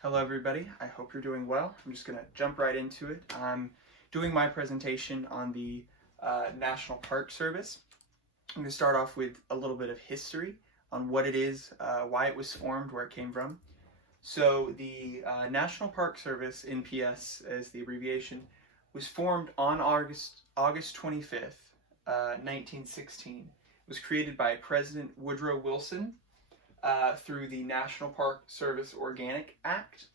Hello everybody, I hope you're doing well. I'm just going to jump right into it. I'm doing my presentation on the National Park Service. I'm going to start off with a little bit of history on what it is, why it was formed, where it came from. So the National Park Service, NPS as the abbreviation, was formed on August 25th, 1916. It was created by President Woodrow Wilson through the National Park Service Organic Act,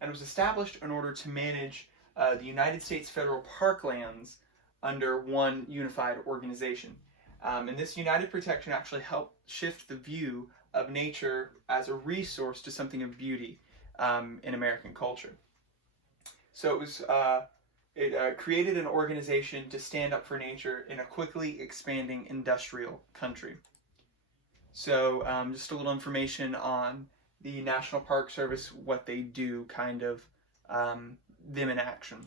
and was established in order to manage the United States federal parklands under one unified organization. And this united protection actually helped shift the view of nature as a resource to something of beauty in American culture. So it created an organization to stand up for nature in a quickly expanding industrial country. So just a little information on the National Park Service, what they do, kind of them in action.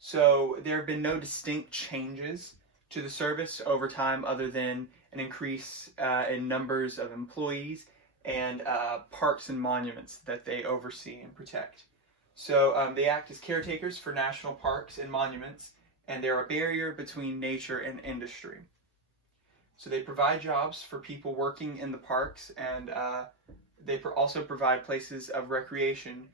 So there have been no distinct changes to the service over time other than an increase in numbers of employees and parks and monuments that they oversee and protect. So they act as caretakers for national parks and monuments, and they're a barrier between nature and industry. So they provide jobs for people working in the parks, and they also provide places of recreation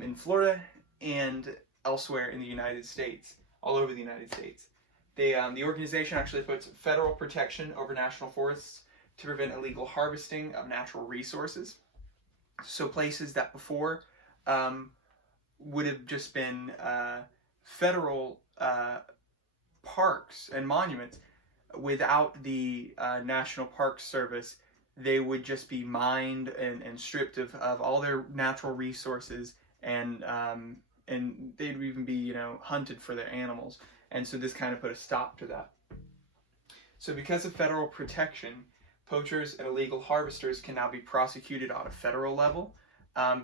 in Florida and elsewhere in the United States, all over the United States. The organization actually puts federal protection over national forests to prevent illegal harvesting of natural resources. So places that before would have just been federal parks and monuments, without the National Park Service, they would just be mined and stripped of all their natural resources, and they'd even be hunted for their animals. And so this kind of put a stop to that. So because of federal protection, poachers and illegal harvesters can now be prosecuted on a federal level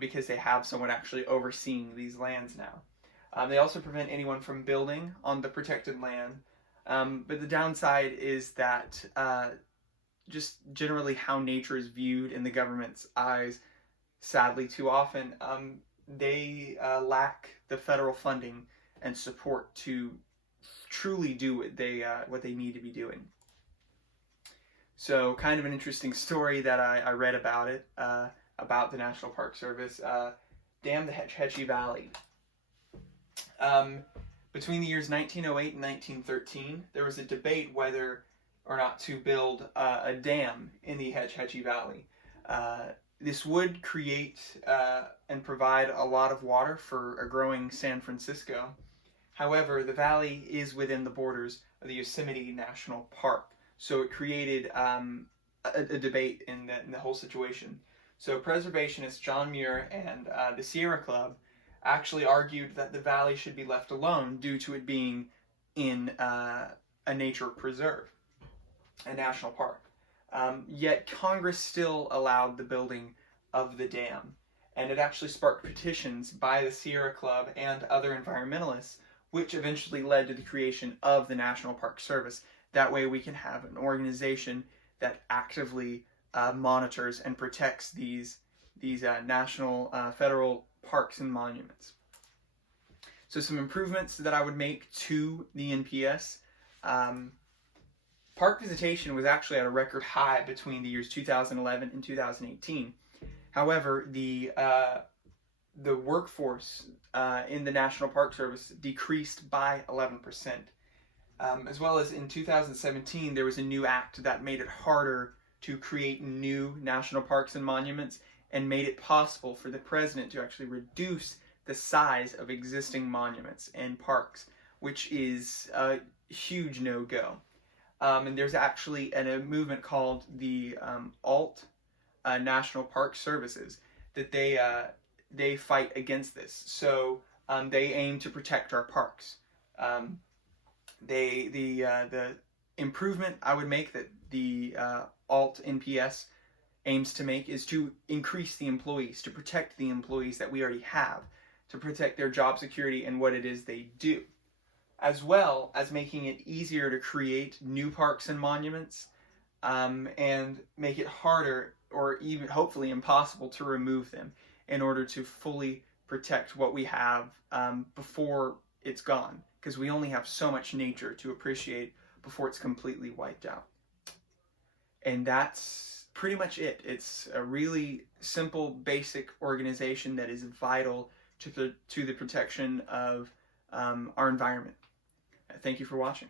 because they have someone actually overseeing these lands now. They also prevent anyone from building on the protected land. But the downside is that just generally how nature is viewed in the government's eyes, sadly too often, they lack the federal funding and support to truly do what they need to be doing. So kind of an interesting story that I read about it, about the National Park Service. Dam the Hetch Hetchy Valley. Between the years 1908 and 1913, there was a debate whether or not to build a dam in the Hetch Hetchy Valley. This would create and provide a lot of water for a growing San Francisco. However, the valley is within the borders of the Yosemite National Park, so it created a debate in the whole situation. So preservationist John Muir and the Sierra Club actually argued that the valley should be left alone due to it being in a nature preserve, a national park. Yet Congress still allowed the building of the dam, and it actually sparked petitions by the Sierra Club and other environmentalists, which eventually led to the creation of the National Park Service. That way we can have an organization that actively monitors and protects these national, federal parks and monuments. So some improvements that I would make to the NPS. Park visitation was actually at a record high between the years 2011 and 2018. However, the workforce in the National Park Service decreased by 11%. As well as in 2017, there was a new act that made it harder to create new national parks and monuments, and made it possible for the president to actually reduce the size of existing monuments and parks, which is a huge no-go. And there's actually a movement called the ALT, National Park Services, that they fight against this. So they aim to protect our parks. The improvement I would make that the ALT NPS aims to make is to increase the employees, to protect the employees that we already have, to protect their job security and what it is they do, as well as making it easier to create new parks and monuments, and make it harder or even hopefully impossible to remove them. in order to fully protect what we have before it's gone, because we only have so much nature to appreciate before it's completely wiped out. And that's pretty much it. It's a really simple, basic organization that is vital to the protection of our environment. Thank you for watching.